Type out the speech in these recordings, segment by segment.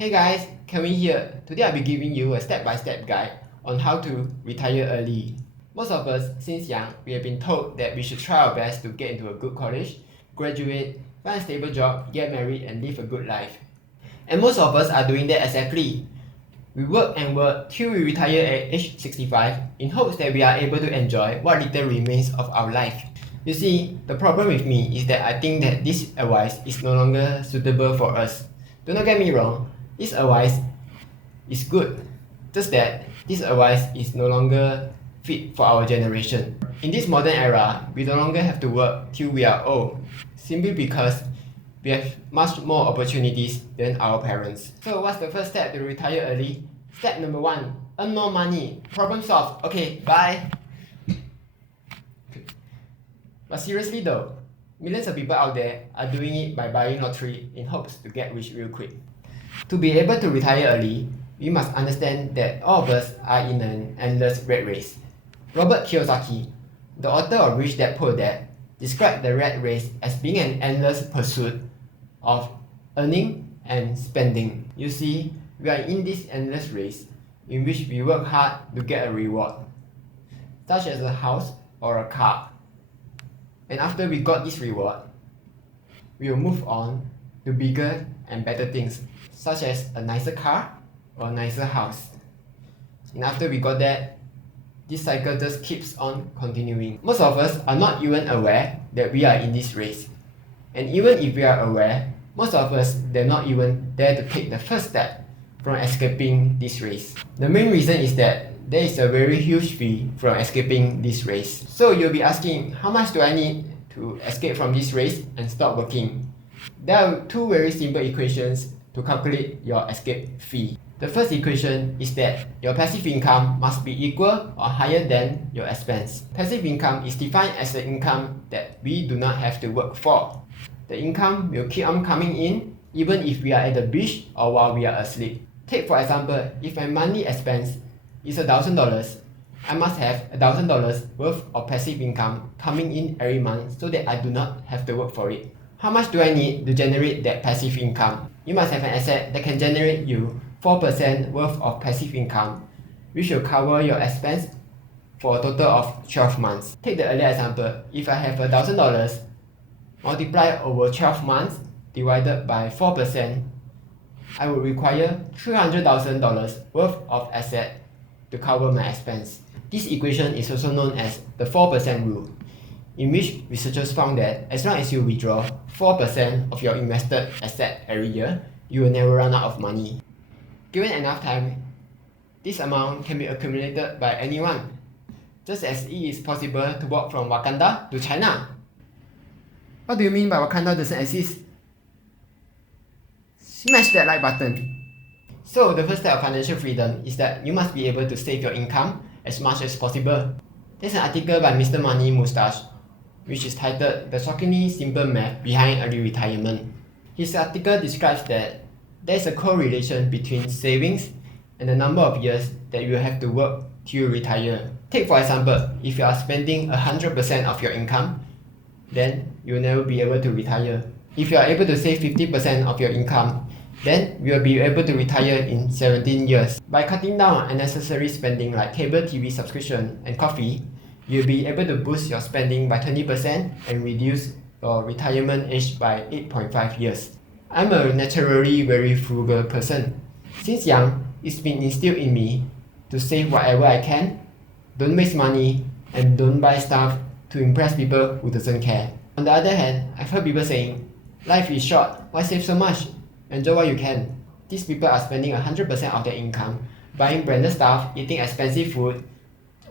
Hey guys, Kevin here. Today I'll be giving you a step-by-step guide on how to retire early. Most of us, since young, we have been told that we should try our best to get into a good college, graduate, find a stable job, get married and live a good life. And most of us are doing that exactly. We work and work till we retire at age 65 in hopes that we are able to enjoy what little remains of our life. You see, the problem with me is that I think that this advice is no longer suitable for us. Do not get me wrong, this advice is good, just that this advice is no longer fit for our generation. In this modern era, we no longer have to work till we are old, simply because we have much more opportunities than our parents. So what's the first step to retire early? Step number 1, earn more money. Problem solved. Okay, bye. But seriously though, millions of people out there are doing it by buying lottery in hopes to get rich real quick. To be able to retire early, we must understand that all of us are in an endless rat race. Robert Kiyosaki, the author of Rich Dad Poor Dad, described the rat race as being an endless pursuit of earning and spending. You see, we are in this endless race in which we work hard to get a reward, such as a house or a car. And after we got this reward, we will move on to bigger and better things, such as a nicer car or a nicer house. And after we got that, this cycle just keeps on continuing. Most of us are not even aware that we are in this race. And even if we are aware, most of us dare not even dare to take the first step from escaping this race. The main reason is that there is a very huge fee from escaping this race. So you'll be asking, how much do I need to escape from this race and stop working? There are two very simple equations to calculate your escape fee. The first equation is that your passive income must be equal or higher than your expense. Passive income is defined as the income that we do not have to work for. The income will keep on coming in even if we are at the beach or while we are asleep. Take for example, if my monthly expense is $1,000, I must have $1,000 worth of passive income coming in every month so that I do not have to work for it. How much do I need to generate that passive income? You must have an asset that can generate you 4% worth of passive income, which will cover your expense for a total of 12 months. Take the earlier example, if I have $1,000, multiply over 12 months divided by 4%, I would require $300,000 worth of asset to cover my expense. This equation is also known as the 4% rule, in which researchers found that as long as you withdraw 4% of your invested asset every year, you will never run out of money. Given enough time, this amount can be accumulated by anyone, just as it is possible to walk from Wakanda to China. What do you mean by Wakanda doesn't exist? Smash that like button. So the first step of financial freedom is that you must be able to save your income as much as possible. There's an article by Mr. Money Mustache, which is titled The Shockingly Simple Math Behind Early Retirement. His article describes that there is a correlation between savings and the number of years that you have to work till you retire. Take for example, if you are spending 100% of your income, then you will never be able to retire. If you are able to save 50% of your income, then you will be able to retire in 17 years. By cutting down on unnecessary spending like cable TV subscription and coffee, you'll be able to boost your spending by 20% and reduce your retirement age by 8.5 years. I'm a naturally very frugal person. Since young, it's been instilled in me to save whatever I can, don't waste money, and don't buy stuff to impress people who doesn't care. On the other hand, I've heard people saying, life is short, why save so much? Enjoy what you can. These people are spending 100% of their income buying branded stuff, eating expensive food,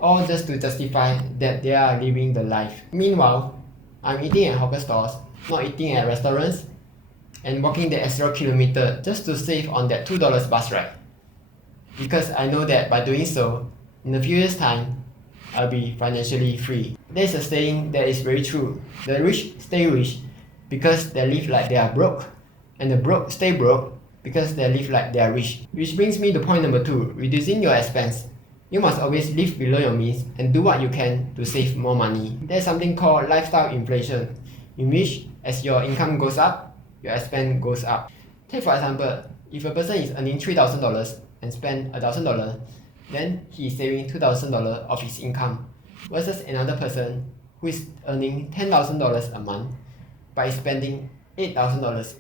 all just to justify that they are living the life. Meanwhile, I'm eating at hawker stores, not eating at restaurants, and walking the extra kilometer just to save on that $2 bus ride. Because I know that by doing so, in a few years' time, I'll be financially free. There's a saying that is very true. The rich stay rich because they live like they are broke, and the broke stay broke because they live like they are rich. Which brings me to point number 2, reducing your expense. You must always live below your means and do what you can to save more money. There's something called lifestyle inflation, in which as your income goes up, your expense goes up. Take for example, If a person is earning $3,000 and spend $1,000, then he is saving $2,000 of his income, versus another person who is earning $10,000 a month but is spending $8,000.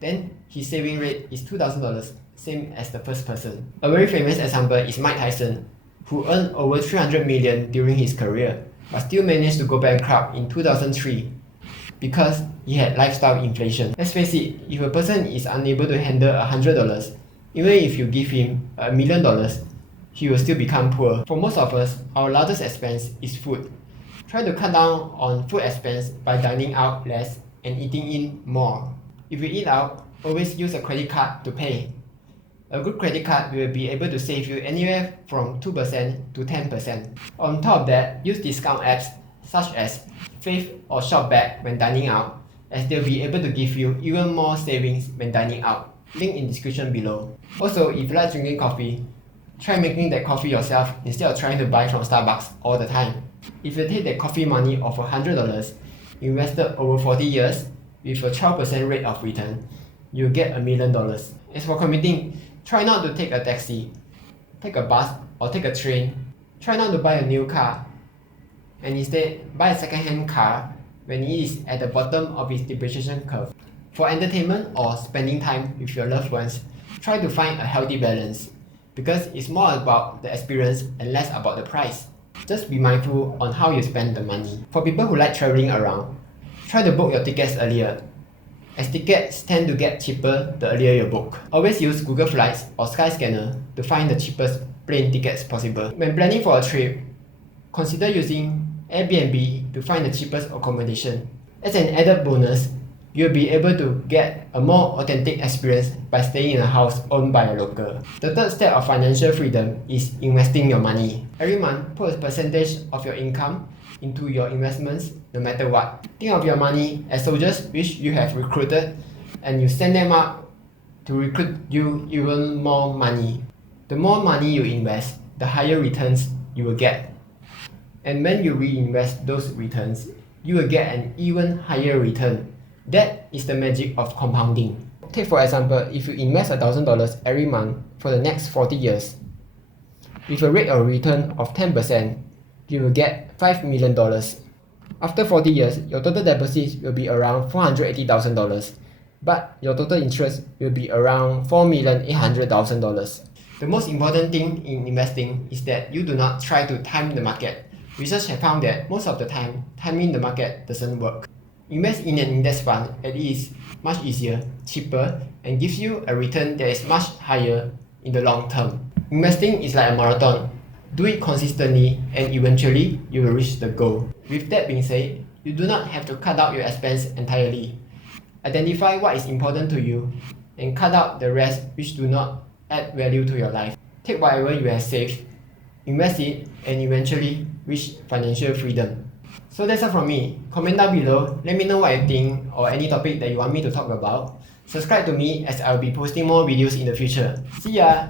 Then his saving rate is $2,000, same as the first person. A very famous example is Mike Tyson, who earned over $300 million during his career, but still managed to go bankrupt in 2003 because he had lifestyle inflation. Let's face it, if a person is unable to handle $100, even if you give him $1 million, he will still become poor. For most of us, our largest expense is food. Try to cut down on food expense by dining out less and eating in more. If you eat out, always use a credit card to pay. A good credit card will be able to save you anywhere from 2% to 10%. On top of that, use discount apps such as Fave or Shopback when dining out, as they'll be able to give you even more savings when dining out. Link in description below. Also, if you like drinking coffee, try making that coffee yourself instead of trying to buy from Starbucks all the time. If you take that coffee money of $100, invested over 40 years with a 12% rate of return, you'll get $1 million. As for commuting, try not to take a taxi, take a bus or take a train. Try not to buy a new car, and instead buy a second-hand car when it is at the bottom of its depreciation curve. For entertainment or spending time with your loved ones, try to find a healthy balance, because it's more about the experience and less about the price. Just be mindful on how you spend the money. For people who like traveling around, try to book your tickets earlier, as tickets tend to get cheaper the earlier you book. Always use Google Flights or Skyscanner to find the cheapest plane tickets possible. When planning for a trip, consider using Airbnb to find the cheapest accommodation. As an added bonus, you'll be able to get a more authentic experience by staying in a house owned by a local. The third step of financial freedom is investing your money. Every month, put a percentage of your income into your investments no matter what. Think of your money as soldiers which you have recruited, and you send them out to recruit you even more money. The more money you invest, the higher returns you will get. And when you reinvest those returns, you will get an even higher return. That is the magic of compounding. Take for example, if you invest $1,000 every month for the next 40 years, with a rate of return of 10%, you will get $5 million. After 40 years, your total deposits will be around $480,000, but your total interest will be around $4,800,000. The most important thing in investing is that you do not try to time the market. Research have found that most of the time, timing the market doesn't work. Invest in an index fund as it is much easier, cheaper, and gives you a return that is much higher in the long term. Investing is like a marathon. Do it consistently and eventually you will reach the goal. With that being said, you do not have to cut out your expense entirely. Identify what is important to you and cut out the rest which do not add value to your life. Take whatever you have saved, invest it, and eventually reach financial freedom. So that's all from me. Comment down below, let me know what you think or any topic that you want me to talk about. Subscribe to me as I'll be posting more videos in the future. See ya!